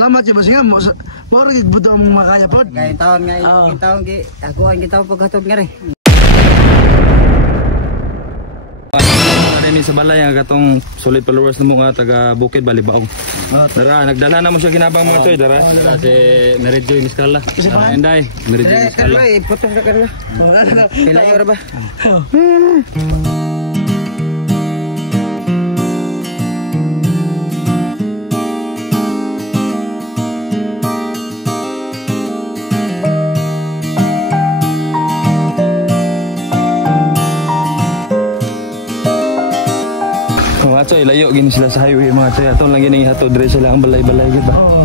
Salamat ya masing mo. Moro gid buto ang makaya pod. Kay taon nga taon gi ako ang gitaw paghatod nga rin. Ni sa balay ang katong solid followers na mo nga taga Bukid Balibaong. Dara nagdala na mo siya ginabang mga toy dara. Dara si Meridjo Miskala. Enday, Meridjo Miskala. Putos na kanila. Kailan ora ba? Choy, layo gini sila sa highway mga choy. Aton lang gini hatod dire sila ang balay-balay gid ba. Oo.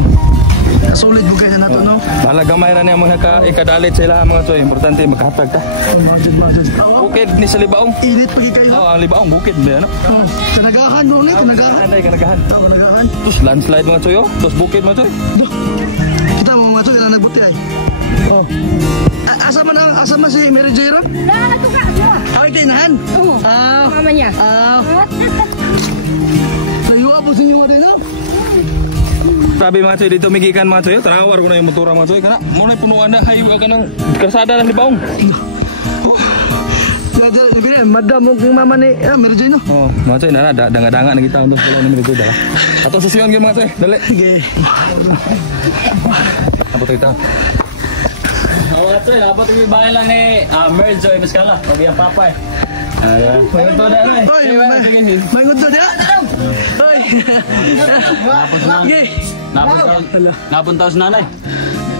Solid mo kaya nato no. Bala gamay ra niya mga ikadalit sila mga choy. Importante makahatag ta. Budget. Bukid ni sa Libaong. Init pagi kayo. Oh, ang Libaong bukid ba ano? Tanagahan mo ulit, tanagahan. Anday kanagahan. Tanagahan. Tus landslide mga choy. Tus bukid mga choy. Kita mo mga choy na nagbuti ay. Oh. Asa man si Mary Jero? Nagtuka siya. Ay tinahan. Oo. Mama niya. Layo po sa inyo mga no? Sabi mga choy dito migikan mga choy. Trawar ko na yung motora mga choy kana. Mo na punuan na highway ka ng kalsada ng Libaong. Madam mong mama ni Mary Jero. Oh, mga choy na danga-danga na kita untuk pala ni Mary Jero. Ato susuyon gyud mga choy. Dali. Sige. Apa kita? Mga choy, dapat yung bahay lang ni Meridjo Miskala. Pag yung papa eh. Mayroon to na rin. Oy, mayroon to na. Oy. Napunta sa nanay.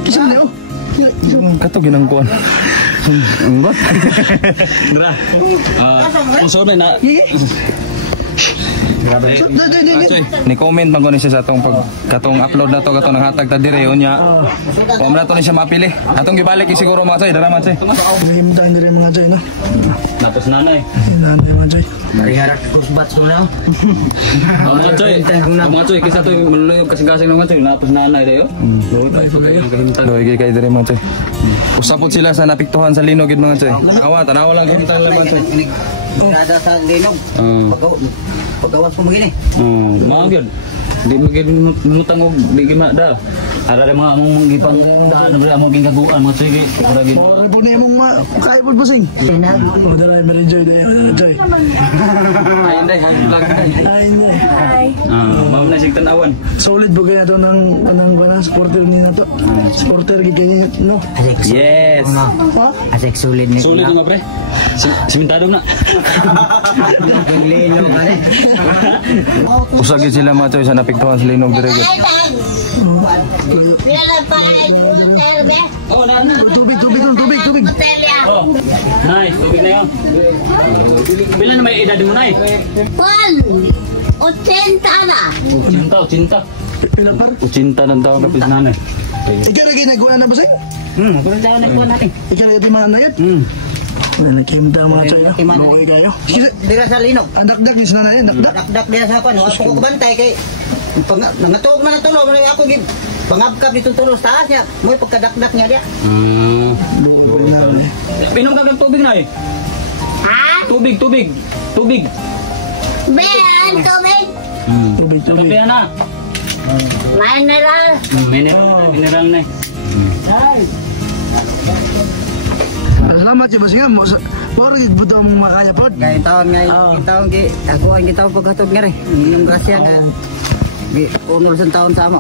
Kisah niyo. Kato ginangkuan. Enggak. Dra. Uso na. Ni comment man ko ni siya sa atong katong upload na to katong nanghatag ta dire unya. Kung na to ni siya mapili. Atong gibalik siguro mga choy, dara mga choy. Himdan dire mga choy no. Tapos nanay. Nanay mga choy. Mariharap kursbat ko na. Mga choy, kisa to manulog kasing-kasing mga choy. Tapos nanay dayo. Doy kay dire mga choy. Usapot sila sa napiktuhan sa linog gid mga choy. Tanawa lang gid lang mga choy. Kada sa linog. Pagawas ko begini. Mga gyud. Di magin mutang og di gimada. Ara mga among gipang daan na among gingaguan mga sige. Ara gid. Ora po ni mong kay pud busing. Dara Mary Joy day. Joy. Ay nday, vlog nday. Ay ne. Mao na sig tan-awan. Solid po kaya to ng supporter ni nato. Supporter gid kay no. Yes. Asik sulit ni. Sulit nga pre. Simentado na. Lino ka rin. Usagid sila mga choy sa napiktuhan sa linog dire gid. Oh, na. Tubig. Oh. Nay, tubig na yan. Bilan na may edad mo nay? 80 na. Cinta. Pinapar. Ucinta ng tao kapit nanay. Ikaw lagi nagkuha na busing? Kung saan na po natin. Ikaw lagi mga nayad? Nakimda mga choy no. Okay kayo. Dira sa linog. Andak-dak ni sinanay, andak-dak. Dakdak dia sa kwan. Ako ko bantay kay nangatog man tulo ako gid pangabkap dito tulo sa taas niya. Mo pagkadakdak niya dia. Pinom ka ng tubig nay? Ha? Tubig. Ben, tubig. Tubig. Kaya na. Mineral. Mineral na. Salamat ya masing mo. Moro gid buto ang makaya pod. Kay taon nga taon gi ako ang gitaw paghatod nga rin. Yung grasya nga. Gi unol sa taon sa amo.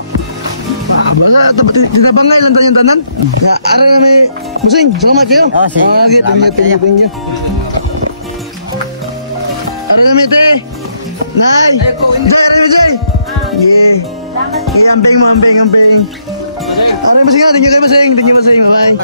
Basta tinabangay lang tayong tanan. Ya, ara na may musing. Salamat kayo. Oh, sige. Thank you. Ara na may te. Nay. Joy, ara na Joy. Yeah. Ambing mo, ambing. Ara masing, thank you kay masing. Bye.